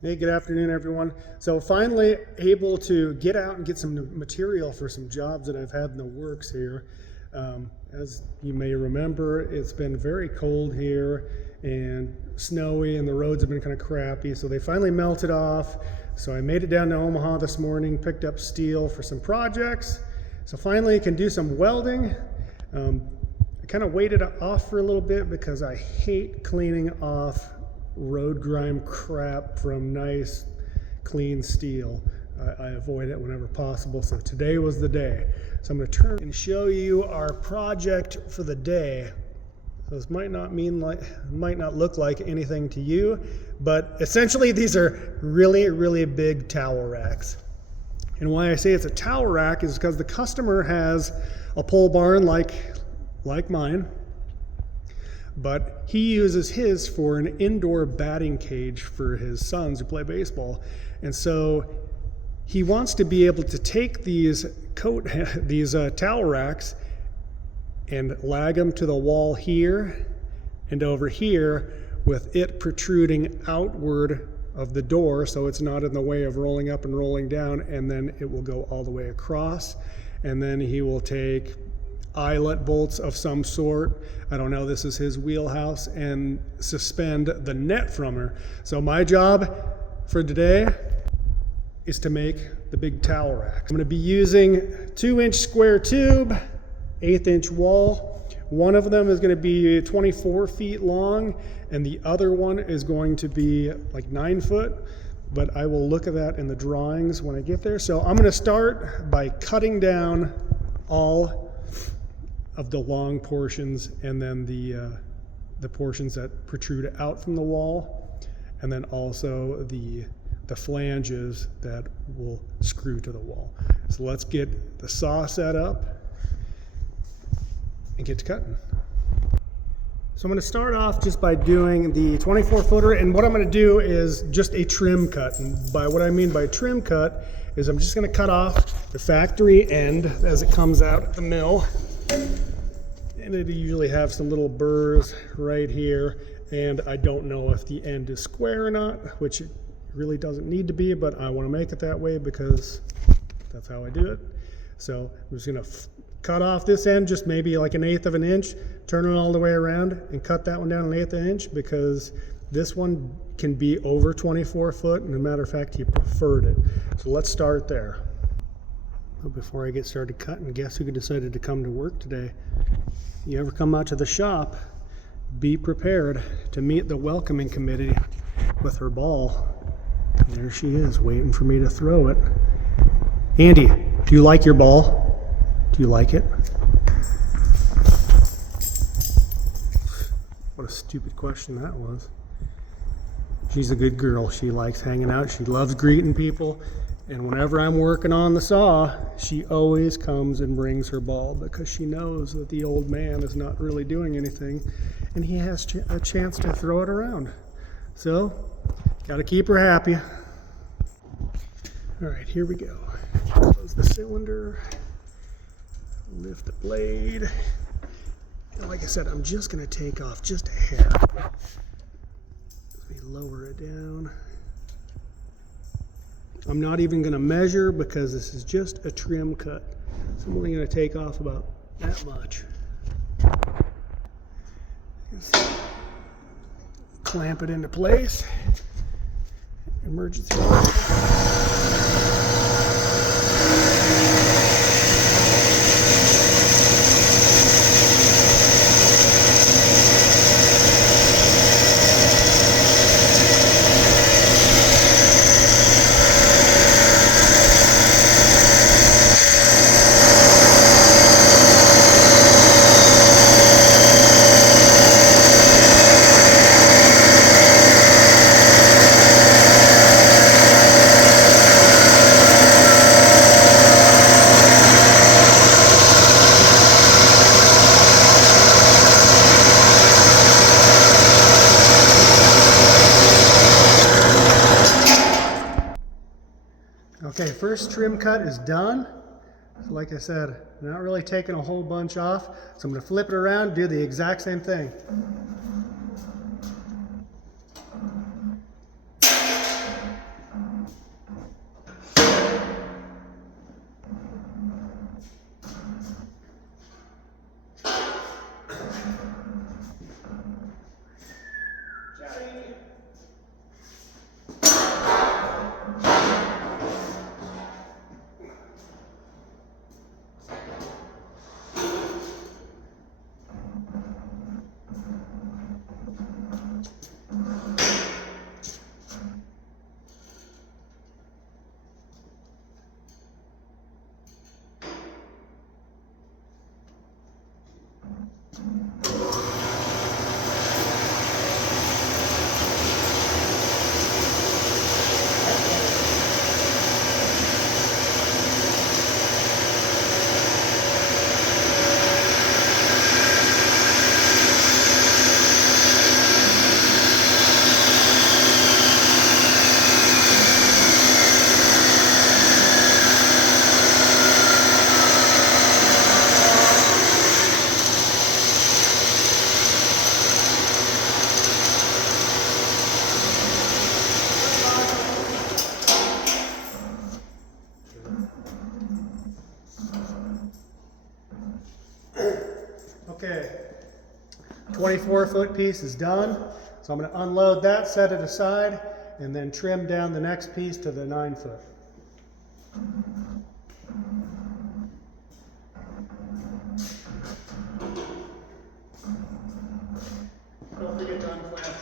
Hey, good afternoon, everyone. So finally able to get out and get some material for some jobs that I've had in the works here. As you may remember, it's been very cold here and snowy, and the roads have been kind of crappy. So they finally melted off. So I made it down to Omaha this morning, picked up steel for some projects. So finally I can do some welding. I kind of waited off for a little bit because I hate cleaning off road grime crap from nice clean steel. I avoid it whenever possible, so today was the day. So I'm going to turn and show you our project for the day. So this might not look like anything to you, but essentially these are really big towel racks. And why I say it's a towel rack is because the customer has a pole barn like mine, but he uses his for an indoor batting cage for his sons who play baseball. And so he wants to be able to take these towel racks and lag them to the wall here and over here, with it protruding outward of the door so it's not in the way of rolling up and rolling down, and then it will go all the way across. And then he will take eyelet bolts of some sort, I don't know, this is his wheelhouse, and suspend the net from her. So my job for today is to make the big towel rack. I'm going to be using 2-inch square tube, 1/8-inch wall. One of them is going to be 24 feet long, and the other one is going to be like 9 foot, but I will look at that in the drawings when I get there. So I'm going to start by cutting down all of the long portions, and then the portions that protrude out from the wall, and then also the flanges that will screw to the wall. So let's get the saw set up and get to cutting. So I'm going to start off just by doing the 24 footer, and what I'm going to do is just a trim cut. And by what I mean by trim cut is I'm just going to cut off the factory end as it comes out at the mill. And it usually have some little burrs right here, and I don't know if the end is square or not, which it really doesn't need to be, but I want to make it that way because that's how I do it. So I'm just going to cut off this end just maybe like 1/8 of an inch, turn it all the way around, and cut that one down 1/8 of an inch, because this one can be over 24 foot, and as a matter of fact he preferred it. So let's start there. But before I get started cutting, guess who decided to come to work today? You ever come out to the shop, be prepared to meet the welcoming committee with her ball. And there she is, waiting for me to throw it. Andy, do you like your ball? Do you like it? What a stupid question that was. She's a good girl. She likes hanging out. She loves greeting people. And whenever I'm working on the saw, she always comes and brings her ball, because she knows that the old man is not really doing anything and he has a chance to throw it around. So, gotta keep her happy. All right, here we go. Close the cylinder, lift the blade. And like I said, I'm just gonna take off just a hair. Let me lower it down. I'm not even going to measure because this is just a trim cut. So I'm only going to take off about that much. Clamp it into place. Emergency light. Okay, first trim cut is done. So like I said, I'm not really taking a whole bunch off, so I'm going to flip it around and do the exact same thing. Okay, 24-foot piece is done. So I'm going to unload that, set it aside, and then trim down the next piece to the 9-foot. Don't forget to unclamp.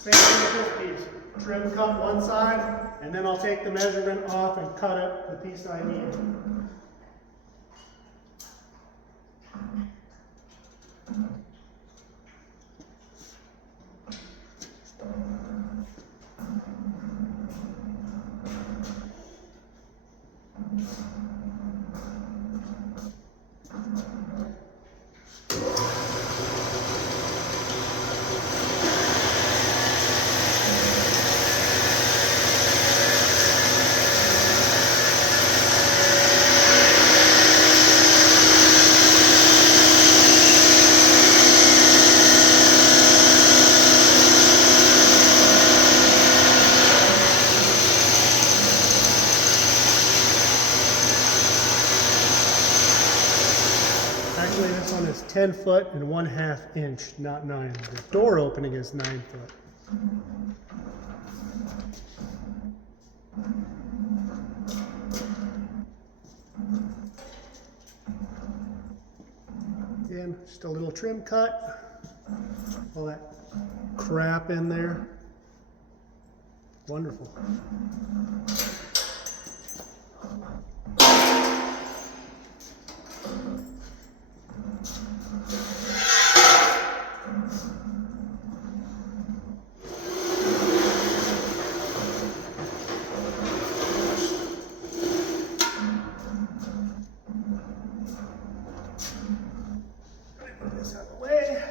Same thing with this piece. Trim cut one side, and then I'll take the measurement off and cut it the piece I need. Actually, this one is 10 foot and 1/2 inch, not 9. The door opening is 9 foot. Again, just a little trim cut. All that crap in there. Wonderful. Put this out of the way.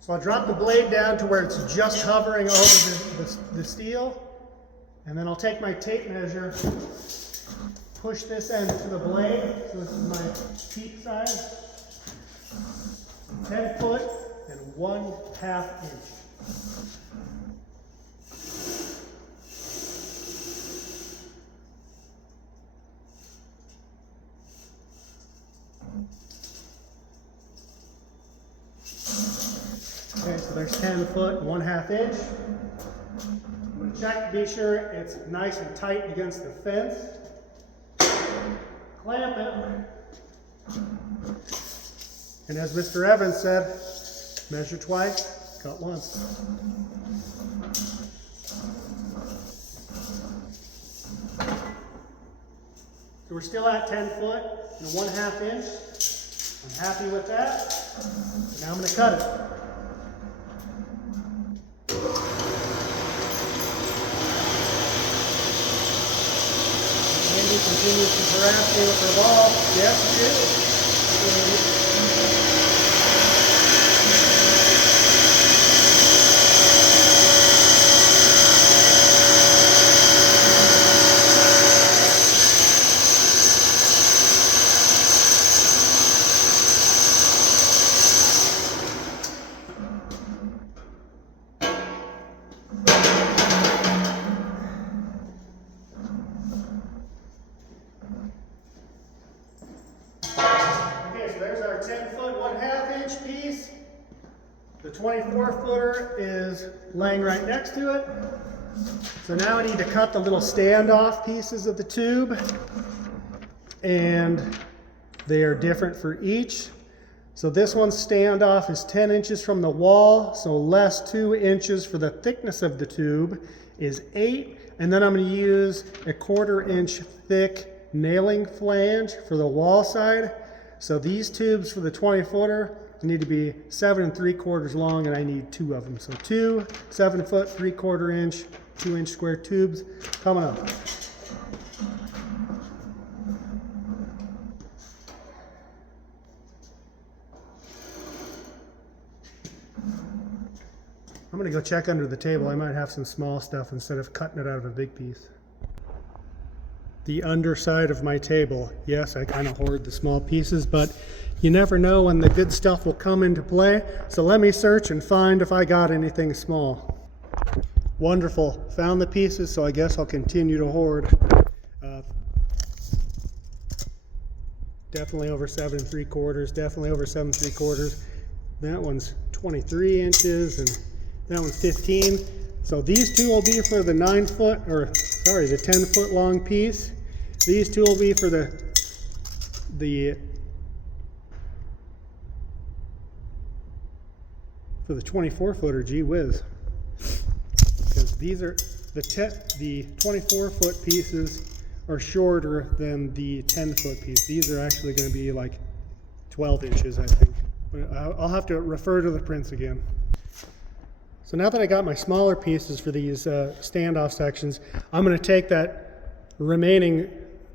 So I'll drop the blade down to where it's just hovering over the steel, and then I'll take my tape measure, push this end to the blade, so this is my teeth size, 10 foot and 1/2 inch. Okay, so there's 10 foot, 1/2 inch. I'm going to check to be sure it's nice and tight against the fence. Clamp it. And as Mr. Evans said, measure twice, cut once. So we're still at 10 foot and 1/2 inch. I'm happy with that. Now I'm going to cut it. Andy continues to harass me with her ball. Yes, it is. our 10-foot 1/2 inch piece. The 24-footer is laying right next to it. So now I need to cut the little standoff pieces of the tube, and they are different for each. So this one's standoff is 10 inches from the wall, so less 2 inches for the thickness of the tube is 8. And then I'm going to use a 1/4 inch thick nailing flange for the wall side. So these tubes for the 20-footer need to be 7 3/4 long, and I need 2 of them. So 2 7-foot 3/4 inch 2-inch square tubes coming up. I'm going to go check under the table. I might have some small stuff instead of cutting it out of a big piece. The underside of my table. Yes, I kind of hoard the small pieces, but you never know when the good stuff will come into play. So let me search and find if I got anything small. Wonderful. Found the pieces, so I guess I'll continue to hoard. Definitely over 7 3/4, definitely over 7 3/4. That one's 23 inches, and that one's 15. So these two will be for the 9-foot, or sorry, the 10-foot long piece. These two will be for the 24-footer, gee whiz. Because these are the 24-foot pieces are shorter than the 10-foot piece. These are actually going to be like 12 inches, I think. I'll have to refer to the prints again. So now that I got my smaller pieces for these standoff sections, I'm going to take that remaining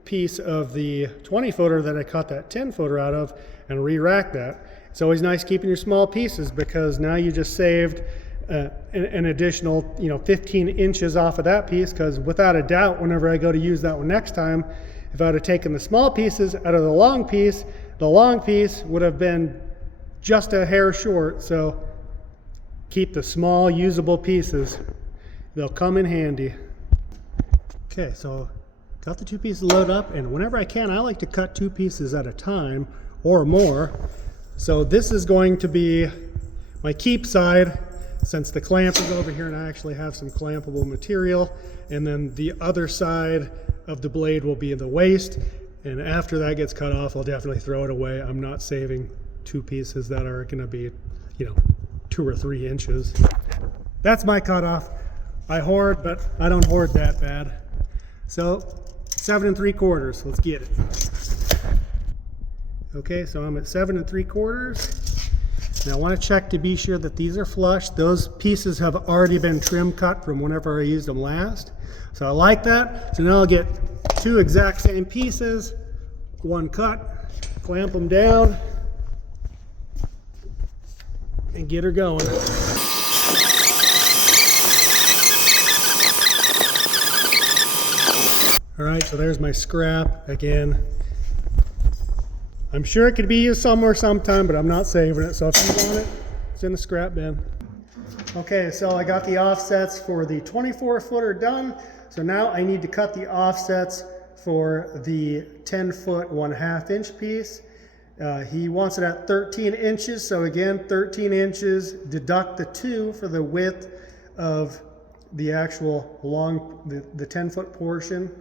piece of the 20-footer that I cut that 10-footer out of and re-rack that. It's always nice keeping your small pieces, because now you just saved an additional 15 inches off of that piece, because without a doubt, whenever I go to use that one next time, if I would have taken the small pieces out of the long piece would have been just a hair short. So keep the small usable pieces. They'll come in handy. Okay, so got the 2 pieces loaded up, and whenever I can, I like to cut 2 pieces at a time or more. So this is going to be my keep side, since the clamp is over here and I actually have some clampable material. And then the other side of the blade will be the waste. And after that gets cut off, I'll definitely throw it away. I'm not saving 2 pieces that are going to be, 2 or 3 inches. That's my cutoff. I hoard, but I don't hoard that bad. So 7 3/4, let's get it. Okay, so I'm at 7 3/4. Now I want to check to be sure that these are flush. Those pieces have already been trim cut from whenever I used them last. So I like that. So now I'll get 2 exact same pieces, 1 cut, clamp them down, and get her going. All right, so there's my scrap again. I'm sure it could be used somewhere sometime, but I'm not saving it. So if you want it, it's in the scrap bin. Okay, so I got the offsets for the 24-footer done. So now I need to cut the offsets for the 10-foot 1/2 inch piece. He wants it at 13 inches. So again, 13 inches, deduct the 2 for the width of the actual the 10-foot portion.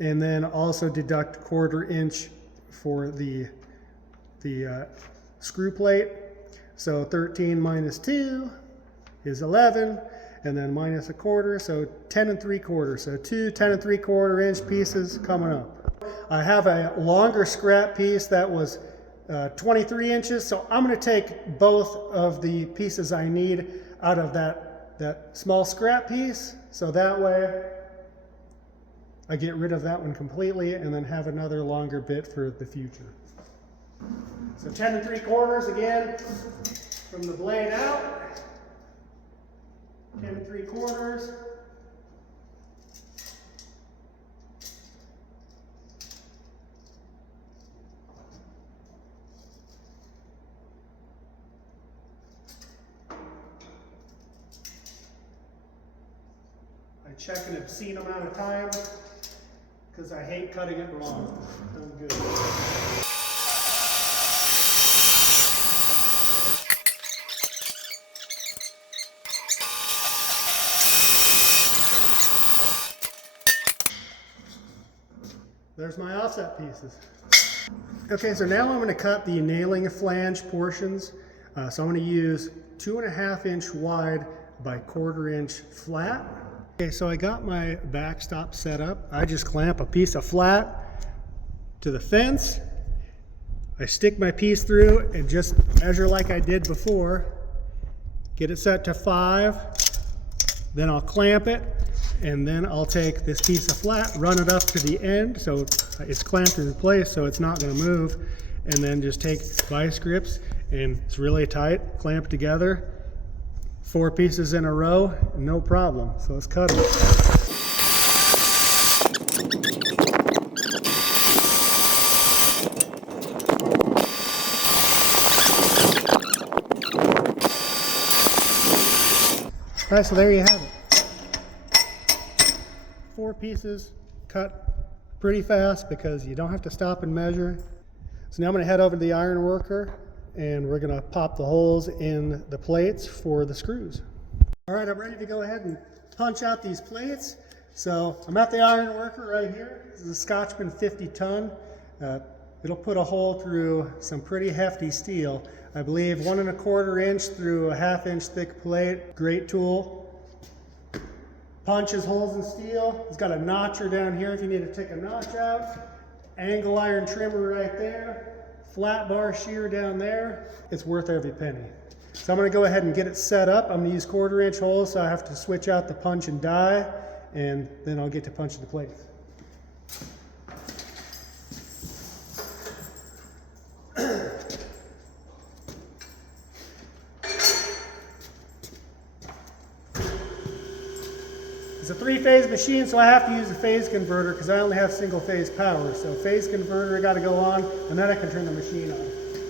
And then also deduct 1/4 inch for the screw plate. So 13 minus 2 is 11, and then minus 1/4, so 10 3/4. So 2 10 3/4 inch pieces coming up. I have a longer scrap piece that was 23 inches, so I'm going to take both of the pieces I need out of that small scrap piece, so that way I get rid of that one completely and then have another longer bit for the future. So 10 3/4 again from the blade out. 10 3/4. I check an obscene amount of time, because I hate cutting it wrong. I'm good. There's my offset pieces. Okay, so now I'm going to cut the nailing flange portions. So I'm going to use 2.5 inch wide by 1/4 inch flat. Okay, so I got my backstop set up. I just clamp a piece of flat to the fence. I stick my piece through and just measure like I did before. Get it set to 5. Then I'll clamp it, and then I'll take this piece of flat, run it up to the end so it's clamped in place so it's not going to move, and then just take vice grips, and it's really tight, clamp together, 4 pieces in a row, no problem. So let's cut it. All right, so there you have it. 4 pieces cut pretty fast because you don't have to stop and measure. So now I'm going to head over to the iron worker and we're going to pop the holes in the plates for the screws. All right, I'm ready to go ahead and punch out these plates. So I'm at the iron worker right here. This is a Scotchman 50 ton. It'll put a hole through some pretty hefty steel. I believe 1 1/4 inch through a 1/2 inch thick plate. Great tool. Punches holes in steel. It's got a notcher down here if you need to take a notch out. Angle iron trimmer right there. Flat bar shear down there. It's worth every penny. So I'm going to go ahead and get it set up. I'm going to use 1/4 inch holes, so I have to switch out the punch and die, and then I'll get to punching the plates. It's a 3-phase machine, so I have to use a phase converter because I only have single-phase power. So phase converter got to go on, and then I can turn the machine on.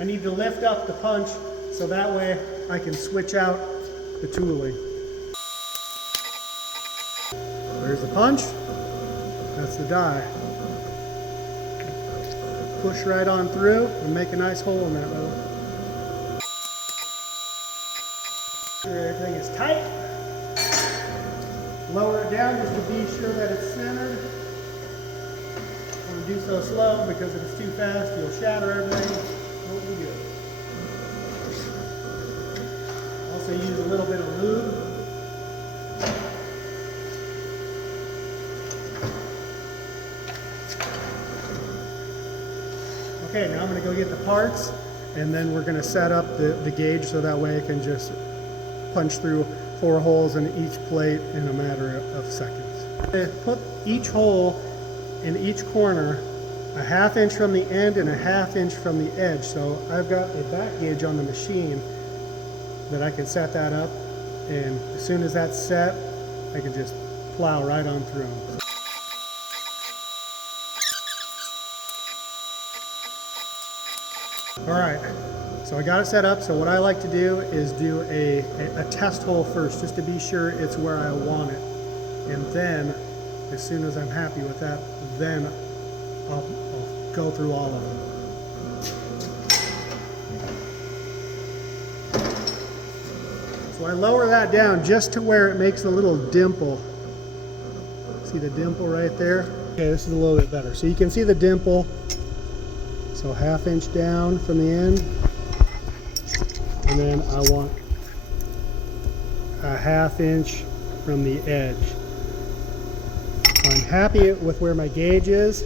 I need to lift up the punch so that way I can switch out the tooling. There's the punch. That's the die. Push right on through and make a nice hole in that row. Make sure everything is tight. Lower it down just to be sure that it's centered. I want to do so slow because if it's too fast, you'll shatter everything. Won't be good. Also use a little bit of lube. Okay, now I'm going to go get the parts, and then we're going to set up the gauge so that way I can just punch through 4 holes in each plate in a matter of seconds. Put each hole in each corner a 1/2 inch from the end and a 1/2 inch from the edge. So I've got a back gauge on the machine that I can set that up, and as soon as that's set, I can just plow right on through them. All right. So I got it set up, so what I like to do is do a test hole first, just to be sure it's where I want it. And then, as soon as I'm happy with that, then I'll go through all of them. So I lower that down just to where it makes a little dimple. See the dimple right there? Okay, this is a little bit better. So you can see the dimple. So 1/2 inch down from the end. And then I want a 1/2 inch from the edge. I'm happy with where my gauge is,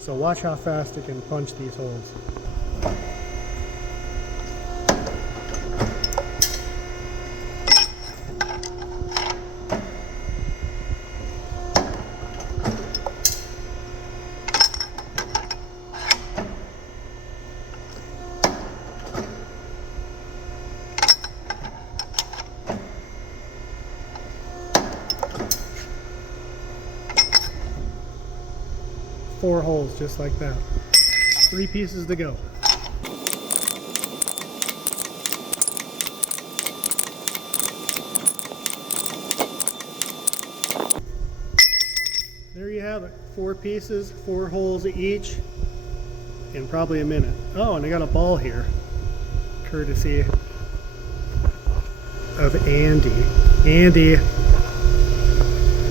so watch how fast I can punch these holes. Four holes just like that. 3 pieces to go. There you have it. 4 pieces, 4 holes each in probably a minute. Oh, and I got a ball here, courtesy of Andy. Andy,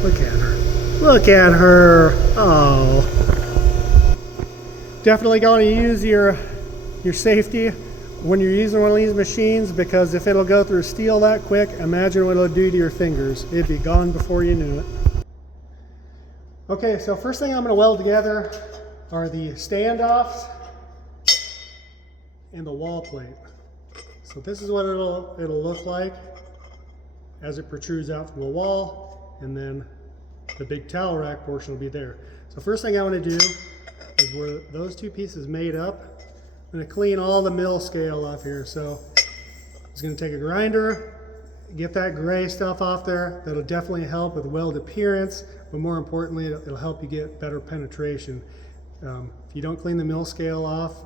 look at her. Look at her. Oh. Definitely going to use your safety when you're using one of these machines, because if it'll go through steel that quick, imagine what it'll do to your fingers. It'd be gone before you knew it. Okay, so first thing I'm going to weld together are the standoffs and the wall plate. So this is what it'll look like as it protrudes out from the wall, and then the big towel rack portion will be there. So first thing I want to do is where those two pieces made up, I'm going to clean all the mill scale off here. So I'm just going to take a grinder, get that gray stuff off there. That'll definitely help with weld appearance, but more importantly, it'll help you get better penetration. If you don't clean the mill scale off,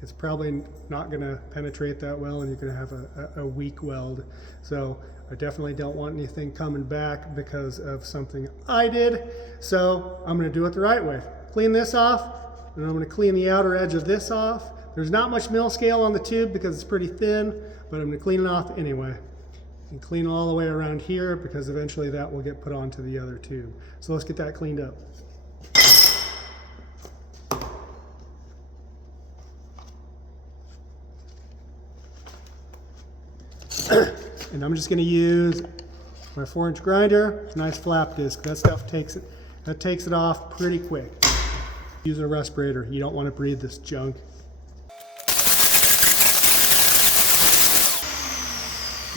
it's probably not going to penetrate that well, and you're going to have a weak weld. So I definitely don't want anything coming back because of something I did. So I'm going to do it the right way. Clean this off, and I'm going to clean the outer edge of this off. There's not much mill scale on the tube because it's pretty thin, but I'm going to clean it off anyway. And clean all the way around here, because eventually that will get put onto the other tube. So let's get that cleaned up. And I'm just going to use my 4-inch grinder, nice flap disc. That stuff takes it off pretty quick. Use a respirator. You don't want to breathe this junk.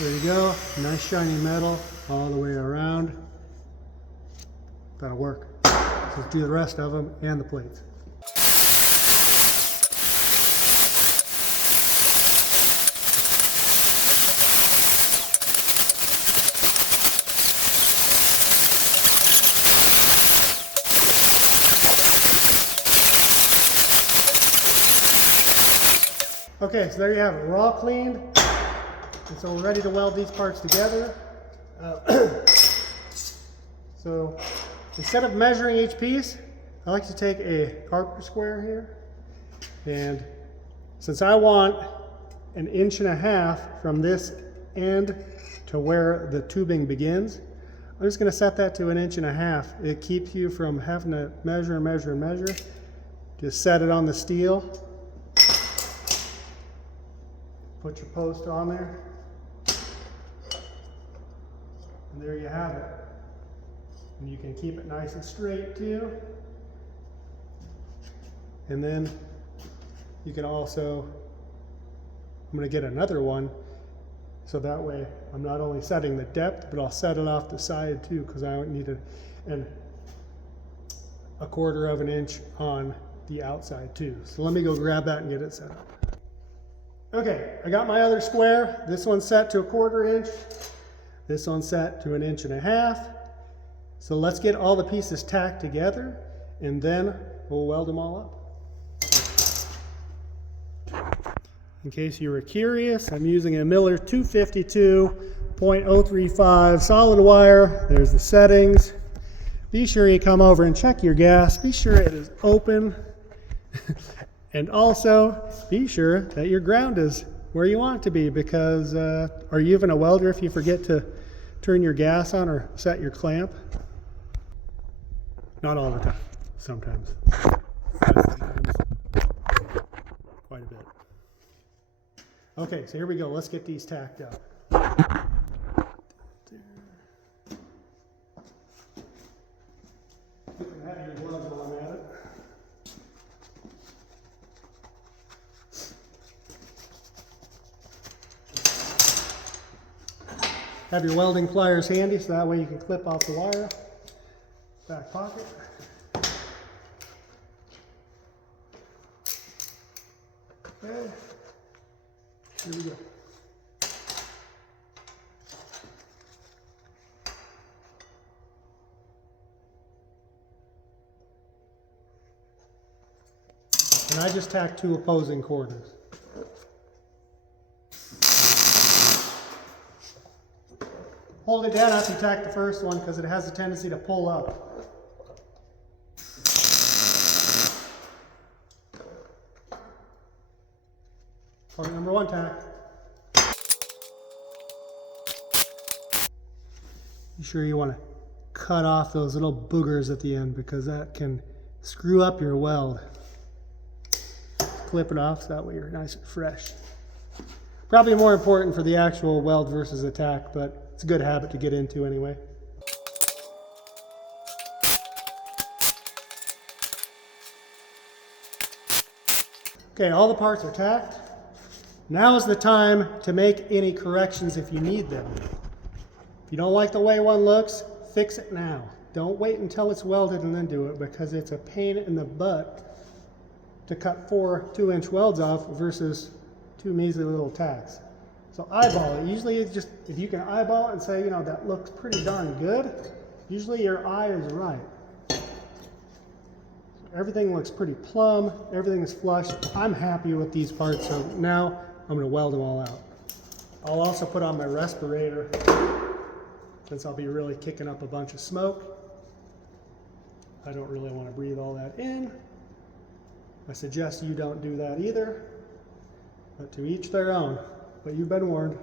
There you go. Nice shiny metal all the way around. That'll work. So let's do the rest of them and the plates. Okay, so there you have it. We're all cleaned, and so we're ready to weld these parts together. So instead of measuring each piece, I like to take a carpenter square here, and since I want 1.5 inches from this end to where the tubing begins, I'm just going to set that to 1.5 inches. It keeps you from having to measure and measure and measure. Just set it on the steel. Put your post on there, and there you have it. And you can keep it nice and straight too. And then you can also, I'm going to get another one, so that way I'm not only setting the depth, but I'll set it off the side too, because I need a 1/4 inch on the outside too. So let me go grab that and get it set up. Okay, I got my other square. This one's set to 1/4 inch. This one's set to 1.5 inches. So let's get all the pieces tacked together, and then we'll weld them all up. In case you were curious, I'm using a Miller 252.035 solid wire. There's the settings. Be sure you come over and check your gas. Be sure it is open. And also, be sure that your ground is where you want it to be, because are you even a welder if you forget to turn your gas on or set your clamp? Not all the time. Sometimes. Sometimes. Quite a bit. Okay, so here we go. Let's get these tacked up. You can have your gloves while I'm at it. Have your welding pliers handy, so that way you can clip off the wire. Back pocket. Okay. Here we go. And I just tacked 2 opposing corners. Hold it down after you tack the first one, because it has a tendency to pull up. Part number 1 tack. Be sure you want to cut off those little boogers at the end, because that can screw up your weld. clip it off so that way you're nice and fresh. Probably more important for the actual weld versus attack, but it's a good habit to get into anyway. Okay, all the parts are tacked. Now is the time to make any corrections if you need them. If you don't like the way one looks, fix it now. Don't wait until it's welded and then do it, because it's a pain in the butt to cut 4 2-inch welds off versus 2 measly little tacks. So eyeball it. Usually it's just, if you can eyeball it and say, you know, that looks pretty darn good, usually your eye is right. Everything looks pretty plumb, everything is flush. I'm happy with these parts, so now I'm going to weld them all out. I'll also put on my respirator, since I'll be really kicking up a bunch of smoke. I don't really want to breathe all that in. I suggest you don't do that either, but to each their own. But you've been warned.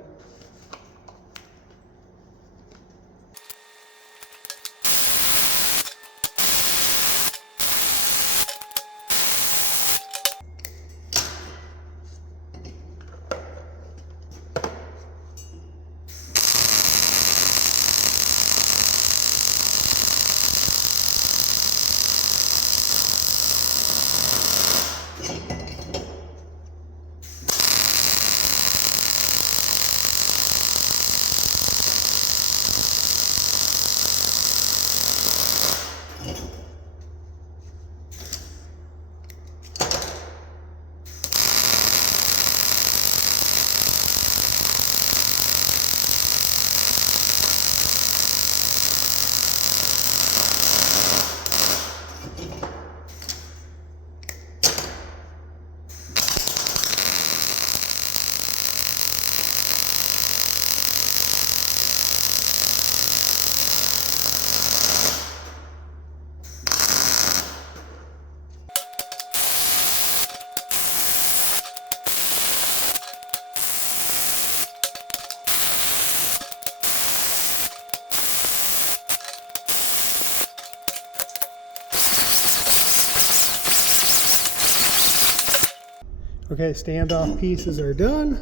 Okay, standoff pieces are done.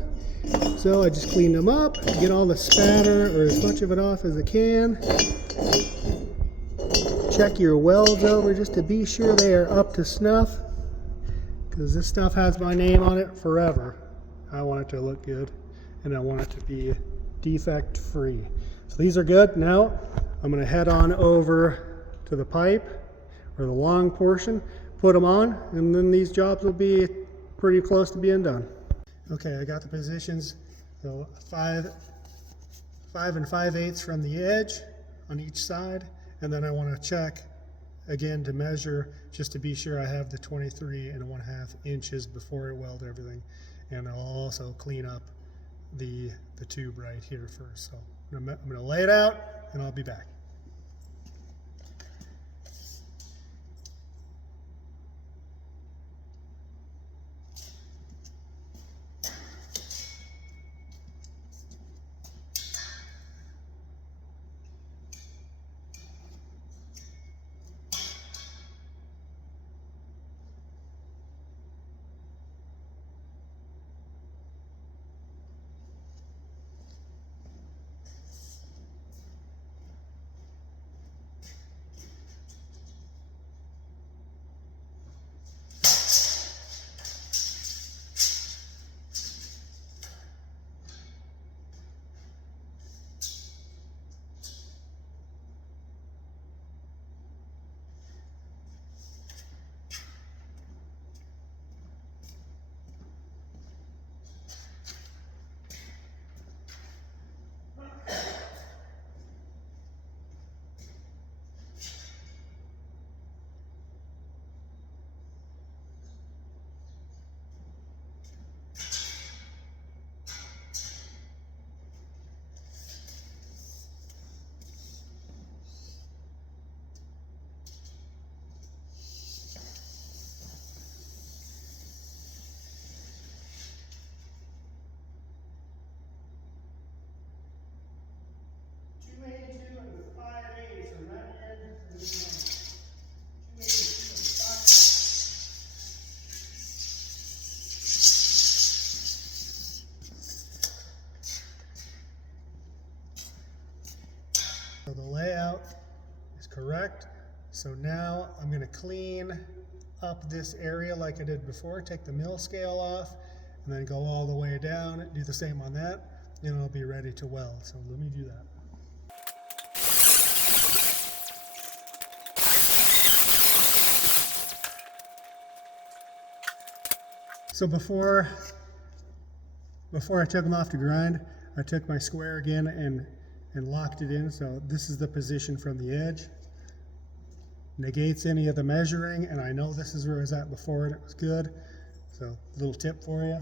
So I just cleaned them up, get all the spatter or as much of it off as I can. Check your welds over just to be sure they are up to snuff, because this stuff has my name on it forever. I want it to look good and I want it to be defect free. So these are good. Now I'm going to head on over to the pipe or the long portion, put them on, and then these jobs will be pretty close to being done. Okay, I got the positions, so 5 5/8 from the edge on each side, and then I want to check again to measure just to be sure I have the 23 1/2 inches before I weld everything. And I'll also clean up the tube right here first. So I'm going to lay it out and I'll be back. correct. So now I'm going to clean up this area like I did before, take the mill scale off, and then go all the way down, do the same on that, and it'll be ready to weld. So let me do that. So before I took them off to grind, I took my square again and locked it in. So this is the position from the edge. Negates any of the measuring, and I know this is where I was at before and it was good. So a little tip for you.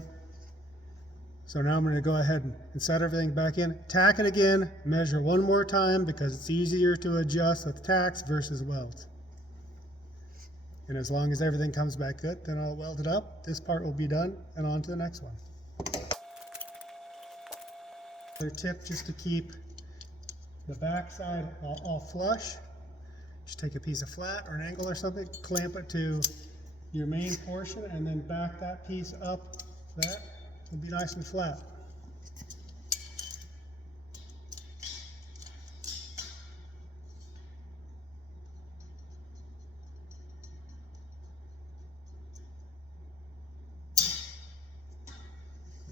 So now I'm going to go ahead and set everything back in, tack it again, measure one more time because it's easier to adjust with tacks versus welds. And as long as everything comes back good, then I'll weld it up. This part will be done, and on to the next one. Another tip, just to keep the back side all flush, just take a piece of flat or an angle or something, clamp it to your main portion, and then back that piece up. That will be nice and flat.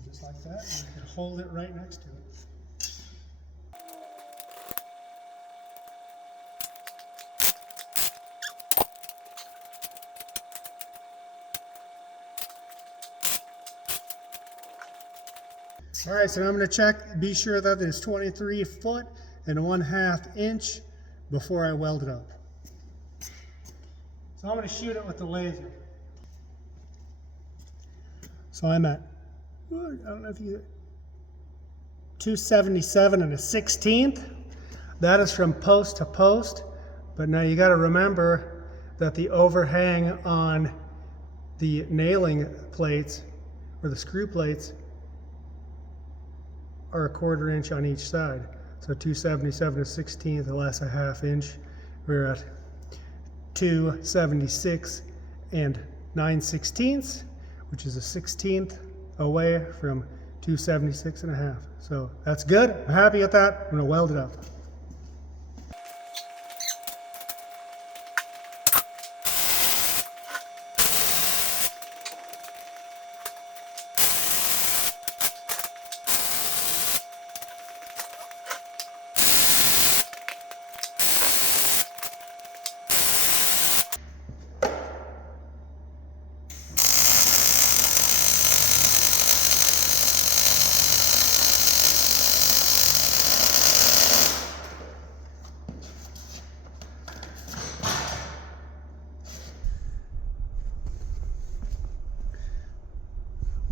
Just like that, and you can hold it right next to it. All right, so now I'm going to check, be sure that it's 23 foot and 1/2 inch before I weld it up. So I'm going to shoot it with the laser. So I'm at, I don't know if you, 277 1/16. That is from post to post, but now you got to remember that the overhang on the nailing plates or the screw plates are 1/4 inch on each side. So 277 1/16, less 1/2 inch. We're at 276 9/16, which is a 1/16 away from 276 1/2. So that's good. I'm happy with that. I'm going to weld it up.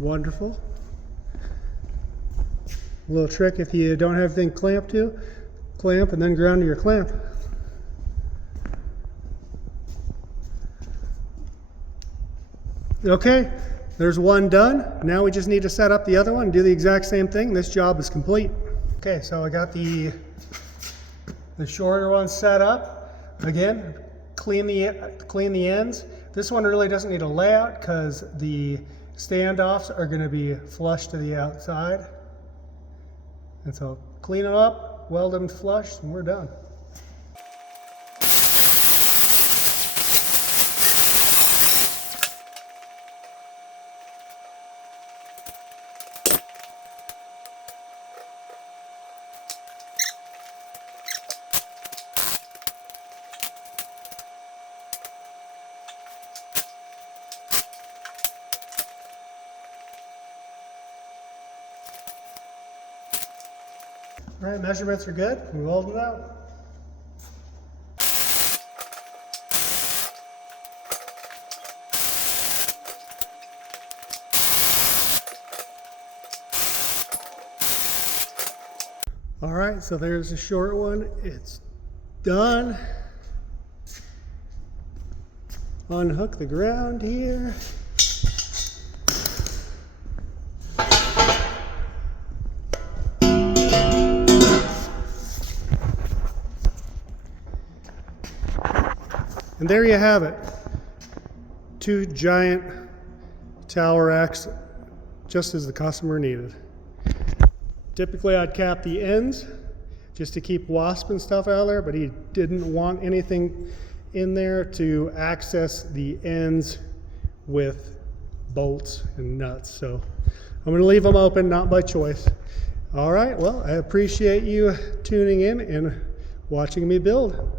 Wonderful. A little trick, if you don't have everything clamped to, clamp and then ground to your clamp. Okay, there's one done. Now we just need to set up the other one and do the exact same thing. This job is complete. Okay, so I got the shorter one set up. Again, clean the ends. This one really doesn't need a layout because the standoffs are going to be flush to the outside. And so clean them up, weld them flush, and we're done. All right, measurements are good. We welded it out. All right, so there's the short one. It's done. Unhook the ground here. And there you have it. 2 giant towel racks, just as the customer needed. Typically I'd cap the ends just to keep wasp and stuff out of there, but he didn't want anything in there to access the ends with bolts and nuts. So I'm going to leave them open, not by choice. All right, well, I appreciate you tuning in and watching me build.